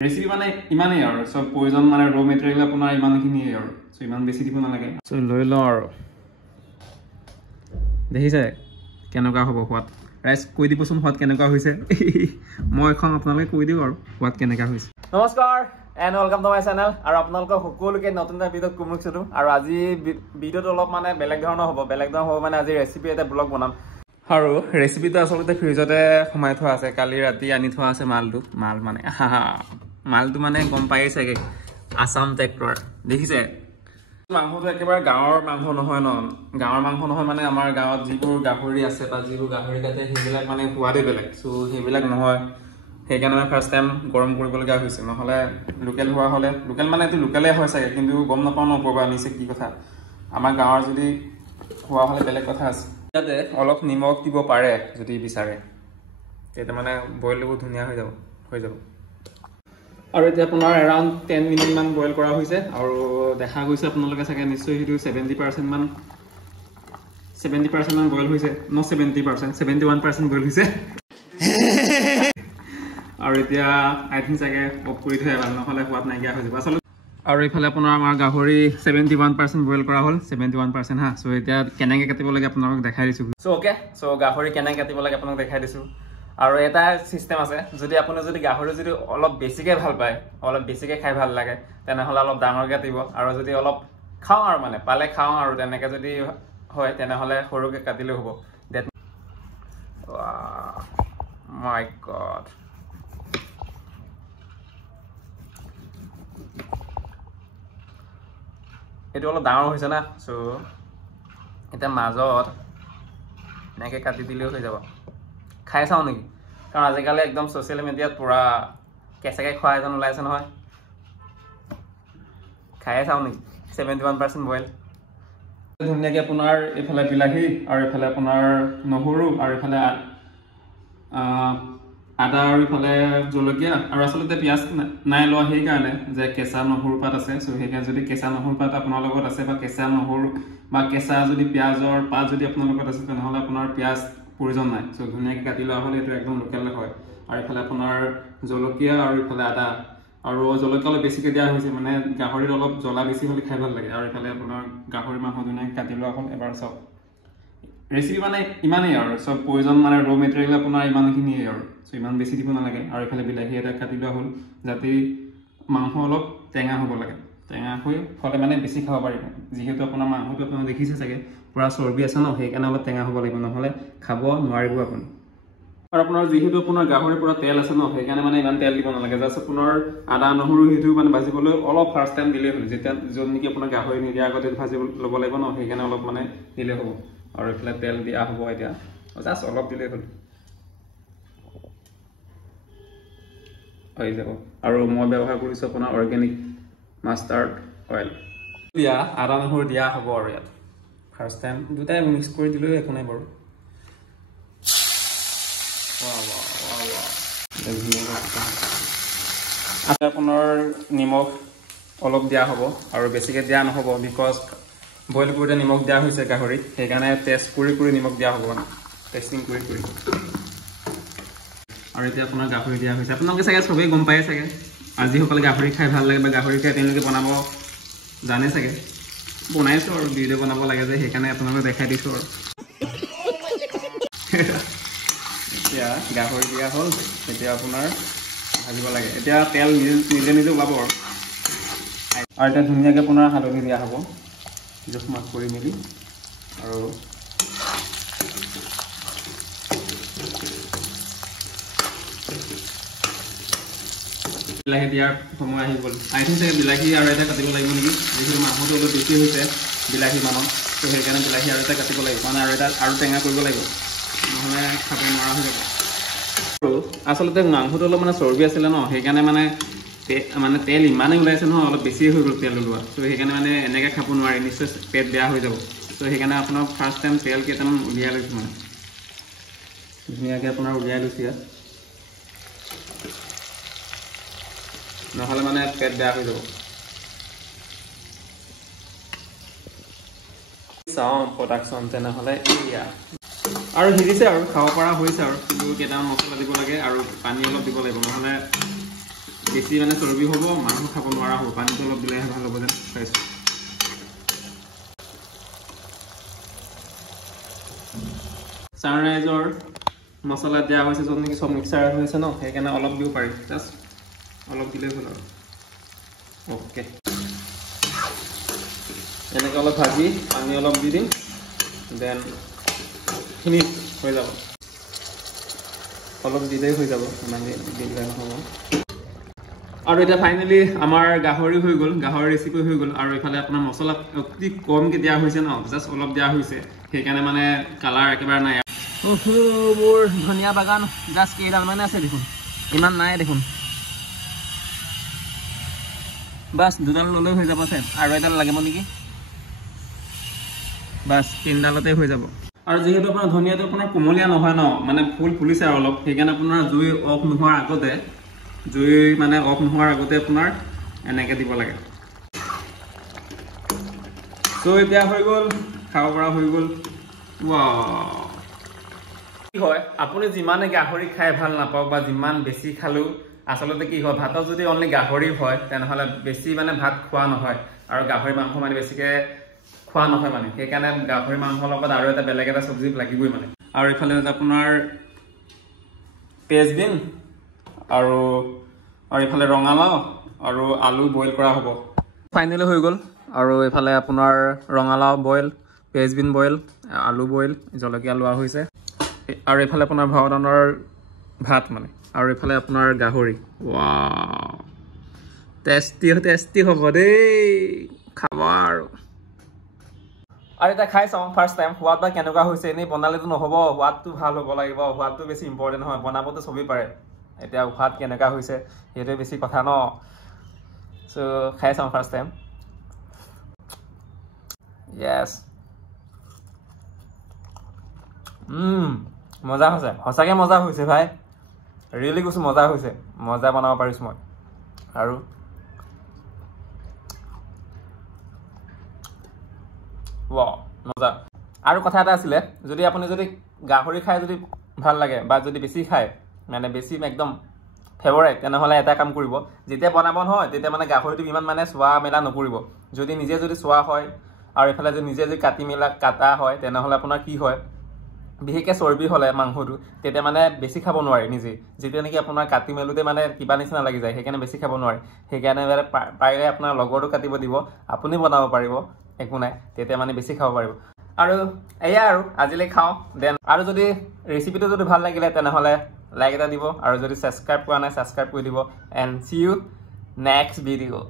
Recipe মানে ইমানেই আৰু সব প্ৰয়োজন মানে ৰ মেটেৰিয়েল আপোনাৰ ইমানখিনিয়ে আৰু সো ইমান বেছি দিব নালাগে সো লৈ লওঁ আৰু দেখিছে কেনেকুৱা হ'ব সোৱাদ ৰাইজ কৈ দিবচোন সোৱাদ কেনেকুৱা হৈছে মই এখন আপোনালোকে কৈ দিওঁ আৰু সোৱাদ কেনেকুৱা হৈছে নমস্কাৰ and welcome to my channel আৰু আপোনালোকক সকলোকে নতুন এটা ভিডিঅ'ত কুমুকছটো আৰু আজি ভিডিঅ'টো অলপ মানে বেলেগ ধৰণৰ হ'ব মানে আজি ৰেচিপি এটা ব্লগ বনাম আৰু ৰেচিপিটো আচলতে ফ্ৰিজতে সোমাই থোৱা আছে কালি ৰাতি আনি থোৱা আছে মালটো মানে গম পায়েই চাগে আসাম ট্ৰেক্টৰ দেখিছে মাংসটো একেবাৰে গাঁৱৰ মাংস নহয় ন গাঁৱৰ মাংস নহয় মানে আমাৰ গাঁৱত যিবোৰ গাহৰি আছে বা যিবোৰ গাহৰি কাটে সেইবিলাক মানে সোৱাদেই বেলেগ চ' সেইবিলাক নহয় সেইকাৰণে মই ফাৰ্ষ্ট টাইম গৰম কৰিবলগীয়া হৈছে নহ'লে লোকেল হোৱা হ'লে লোকেল মানে এইটো লোকেলেই হয় চাগে কিন্তু গম নাপাওঁ ন ওপৰৰ পৰা আনিছে কি কথা আমাৰ গাঁৱৰ যদি হোৱা হ'লে বেলেগ কথা আছে ইয়াতে অলপ নিমখ দিব পাৰে যদি বিচাৰে তেতিয়া মানে বইল বহুত ধুনীয়া হৈ যাব আৰু এতিয়া আপোনাৰ এৰাউণ্ড 10 মিনিট মান বইল কৰা হৈছে আৰু দেখা গৈছে আপোনালোকে চাগে নিশ্চয় সেইটো 70% মান বইল হৈছে ন 71% বইল হৈছে আৰু এতিয়া আই থিংক চাগে অফ কৰি থৈ ভাল নহ'লে সোৱাদ নাইকিয়া হৈ যাব আচলতে আৰু এইফালে আপোনাৰ আমাৰ গাহৰি 71% বইল কৰা হ'ল 71% হা চ' এতিয়া কেনেকৈ কাটিব লাগে আপোনালোকক দেখাই দিছোঁ চ' গাহৰি কেনেকৈ কাটিব লাগে আপোনাক দেখাই দিছোঁ আৰু এটা চিষ্টেম আছে যদি আপুনি যদি গাহৰি যদি অলপ বেছিকৈ ভাল পায় অলপ বেছিকৈ খাই ভাল লাগে তেনেহ'লে অলপ ডাঙৰকৈ কাটিব আৰু যদি অলপ খাওঁ আৰু মানে পালে খাওঁ আৰু তেনেকৈ যদি হয় তেনেহ'লে সৰুকৈ কাটিলেও হ'ব ডেট মাই গড এইটো অলপ ডাঙৰ হৈছে না চ' এতিয়া মাজত এনেকৈ কাটি দিলেও হৈ যাব খাই চাওঁ নেকি কাৰণ আজিকালি একদম ছ'চিয়েল মিডিয়াত পূৰা কেঁচাকৈ খোৱা এজন ওলাইছে নহয় খায়ে চাওঁ নেকি 71% বইল ধুনীয়াকৈ আপোনাৰ এইফালে বিলাহী আৰু এইফালে আপোনাৰ নহৰু আৰু এইফালে আদা আৰু এইফালে জলকীয়া আৰু আচলতে পিঁয়াজ নাই লোৱা সেইকাৰণে যে কেঁচা নহৰু পাত আছে চ' সেইকাৰণে যদি কেঁচা নহৰু পাত আপোনাৰ লগত আছে বা কেঁচা নহৰু বা কেঁচা যদি পিঁয়াজৰ পাত যদি আপোনাৰ লগত আছে তেনেহ'লে আপোনাৰ পিঁয়াজ প্ৰয়োজন নাই চ' ধুনীয়াকৈ কাটি লোৱা হ'লে এইটো একদম লোকেল হয় আৰু এইফালে আপোনাৰ জলকীয়া আৰু এইফালে আদা আৰু জলকীয়া অলপ বেছিকৈ দিয়া হৈছে মানে গাহৰিত অলপ জ্বলা বেছি হ'লে খাই ভাল লাগে আৰু এইফালে আপোনাৰ গাহৰি মাংস ধুনীয়াকৈ কাটি লোৱা হ'ল এবাৰ চাওক ৰেচিপি মানে ইমানেই আৰু সব প্ৰয়োজন মানে ৰ মেটেৰিয়েল আপোনাৰ ইমানখিনিয়ে আৰু চ' ইমান বেছি দিব নালাগে আৰু এইফালে বিলাহী এটা কাটি লোৱা হ'ল যাতে মাংস অলপ টেঙা হ'ব লাগে টেঙা হৈ হ'লে মানে বেছি খাব পাৰিব যিহেতু আপোনাৰ মাংসটো আপোনাৰ দেখিছে চাগে পূৰা চৰ্বি আছে ন সেইকাৰণে অলপ টেঙা হ'ব লাগিব নহ'লে খাব নোৱাৰিব আপুনি আৰু আপোনাৰ যিহেতু আপোনাৰ গাহৰিৰ পৰা তেল আছে ন সেইকাৰণে মানে ইমান তেল দিব নালাগে জাষ্ট আপোনাৰ আদা নহৰু সেইটো মানে ভাজিবলৈ অলপ ফাৰ্ষ্ট টাইম দিলেই হ'ল যেতিয়া য'ত নেকি আপোনাৰ গাহৰি নিদিয়াৰ আগতে ভাজি ল'ব লাগিব ন সেইকাৰণে অলপ মানে দিলেই হ'ব আৰু এইফালে তেল দিয়া হ'ব এতিয়া জাষ্ট অলপ দিলেই হ'ল হৈ যাব আৰু মই ব্যৱহাৰ কৰিছোঁ আপোনাৰ অৰ্গেনিক মাষ্টাৰ্ড অইল দিয়া আদা নহৰু দিয়া হ'ব আৰু ইয়াত ফাৰ্ষ্ট টাইম দুটাই মিক্স কৰি দিলেও একো নাই বাৰু আপোনাৰ নিমখ অলপ দিয়া হ'ব আৰু বেছিকৈ দিয়া নহ'ব বিকজ বইল কৰোঁতে নিমখ দিয়া হৈছে গাহৰিত সেইকাৰণে টেষ্ট কৰি নিমখ দিয়া হ'ব মানে টেষ্টিং কৰি আৰু এতিয়া আপোনাৰ গাহৰি দিয়া হৈছে আপোনালোকে চাগে চবেই গম পায়ে চাগে আৰু যিসকলে গাহৰি খাই ভাল লাগে বা গাহৰি খাই তেওঁলোকে বনাব জানে চাগে বনাইছোঁ আৰু ভিডিঅ' বনাব লাগে যে সেইকাৰণে আপোনালোকে দেখাই দিছোঁ আৰু এতিয়া গাহৰি দিয়া হ'ল এতিয়া আপোনাৰ ভাজিব লাগে এতিয়া তেল নিজে ওলাব আৰু এতিয়া ধুনীয়াকৈ আপোনাৰ হালধি দিয়া হ'ব জোখমাখ কৰি মেলি আৰু বিলাহী দিয়াৰ সময় আহি গ'ল আই থিংক চাগে বিলাহী আৰু এটা কাটিব লাগিব নেকি যিহেতু মাংসটো অলপ বেছি হৈছে বিলাহী মানত ত' সেইকাৰণে বিলাহী আৰু এটা কাটিব লাগিব মানে আৰু টেঙা কৰিব লাগিব নহ'লে খাব নোৱাৰা হৈ যাব আৰু আচলতে মাংসটো অলপ মানে চৰ্বি আছিলে ন সেইকাৰণে মানে তেল ইমানেই ওলাইছে নহয় অলপ বেছি হৈ গ'ল তেল ওলোৱা ত' সেইকাৰণে মানে এনেকৈ খাব নোৱাৰি নিশ্চয় পেট বেয়া হৈ যাব ত' সেইকাৰণে আপোনাৰ ফাৰ্ষ্ট টাইম তেল কেইটামান উলিয়াই লৈছোঁ মানে ধুনীয়াকৈ আপোনাৰ উলিয়াই লৈছোঁ ইয়াত নহ'লে মানে পেট বেয়া হৈ যাব চাওঁ প্ৰডাকশ্যন তেনেহ'লে এয়া আৰু সিজিছে আৰু খাব পৰা হৈছে আৰু কিন্তু কেইটামান মছলা দিব লাগে আৰু পানী অলপ দিব লাগিব নহ'লে বেছি মানে চৰ্বি হ'ব, মানুহ খাব নোৱাৰা হ'ব। পানীটো অলপ দিলেহে ভাল হ'ব যেন পাইছোঁ। ছানৰাইজৰ মছলা দিয়া হৈছে য'ত নেকি চব মিক্সাৰ হৈছে ন, সেইকাৰণে অলপ দিব পাৰি, জাষ্ট অলপ দিলেই হ'ল আৰু। অ'কে, এনেকৈ অলপ ভাজি পানী অলপ দি দিম, দেন ফিনিছ হৈ যাব। অলপ দিলেই হৈ যাব, ইমান দিলে নহ'ব। আৰু এতিয়া ফাইনেলি আমাৰ গাহৰি হৈ গ'ল, গাহৰি ৰেচিপি হৈ গ'ল। আৰু এইফালে আপোনাৰ মছলা অতি কমকৈ দিয়া হৈছে ন, জাষ্ট অলপ দিয়া হৈছে, সেইকাৰণে মানে কালাৰ একেবাৰে নাই। মোৰ ধনিয়া বাগান জাষ্ট কেইডালমানে আছে দেখোন, ইমান নাই দেখোন। বাছ দুডাল ল'লেই হৈ যাব চাই, আৰু এডাল লাগিব নেকি? বাছ 3ডালতে হৈ যাব। আৰু যিহেতু আপোনাৰ ধনিয়াটো আপোনাৰ কোমলীয়া নহয় ন, মানে ফুল ফুলিছে আৰু অলপ, সেইকাৰণে আপোনাৰ জুই অফ নোহোৱাৰ আগতে আপোনাৰ এনেকৈ দিব লাগে। চ' এতিয়া হৈ গ'ল, খাব পৰা হৈ গ'ল। ৱাও, কি হয় আপুনি যিমানে গাহৰি খাই ভাল নাপাওক বা যিমান বেছি খালেও আচলতে কি হয়, ভাতত যদি অনলি গাহৰি হয় তেনেহ'লে বেছি মানে ভাত খোৱা নহয়, আৰু গাহৰি মাংস মানে বেছিকৈ খোৱা নহয় মানে। সেইকাৰণে গাহৰি মাংসৰ লগত আৰু এটা বেলেগ এটা চব্জি লাগিবই মানে। আৰু এইফালে আপোনাৰ পেজবিন আৰু এইফালে ৰঙালাও আৰু আলু বইল কৰা হ'ব। ফাইনেলি হৈ গ'ল। আৰু এইফালে আপোনাৰ ৰঙালাও বইল, পেজবিন বইল, আলু বইল, জলকীয়া লোৱা হৈছে। আৰু এইফালে আপোনাৰ ভাওদানৰ ভাত মানে, আৰু এইফালে আপোনাৰ গাহৰি। ৱাও, টেষ্টি হ'ব দেই, খাব আৰু এতিয়া খাই চাওঁ ফাৰ্ষ্ট টাইম, সোৱাদ বা কেনেকুৱা হৈছে। এনেই বনালেতো নহ'ব, সোৱাদটো ভাল হ'ব লাগিব, সোৱাদটো বেছি ইম্পৰ্টেণ্ট হয়, বনাবতো চবেই পাৰে। এতিয়া সোৱাদ কেনেকুৱা হৈছে সেইটোৱে বেছি কথা ন। চ' খাই চাওঁ ফাৰ্ষ্ট টাইম। য়েছ, মজা হৈছে, সঁচাকৈ মজা হৈছে ভাই, ৰিয়েলি কৈছোঁ মজা হৈছে, মজা বনাব পাৰিছোঁ মই। আৰু ৱাও, মজা। আৰু কথা এটা আছিলে, যদি আপুনি গাহৰি খাই যদি ভাল লাগে বা যদি বেছি খায়, মানে বেছি একদম ফেভৰেট, তেনেহ'লে এটা কাম কৰিব, যেতিয়া বনাব নহয় তেতিয়া মানে গাহৰিটো ইমান মানে চোৱা মেলা নকৰিব। যদি চোৱা হয় আৰু এইফালে যদি নিজে কাটা হয়, তেনেহ'লে আপোনাৰ কি হয়, বিশেষকৈ চৰ্বি হ'লে মাংসটো তেতিয়া মানে বেছি খাব নোৱাৰে নিজে। যেতিয়া নেকি আপোনাৰ কাটি মেলোতে মানে কিবা নিচিনা লাগি যায়, সেইকাৰণে বেছি খাব নোৱাৰে। সেইকাৰণে পাৰিলে আপোনাৰ লগৰটো কাটিব দিব, আপুনি বনাব পাৰিব, একো নাই, তেতিয়া মানে বেছি খাব পাৰিব। আৰু এয়া আৰু আজিলৈ খাওঁ দেন। আৰু যদি ৰেচিপিটো যদি ভাল লাগিলে তেনেহ'লে লাইক এটা দিব, আৰু যদি ছাবস্ক্ৰাইব কৰা নাই ছাবস্ক্ৰাইব কৰি দিব। And see you next video'.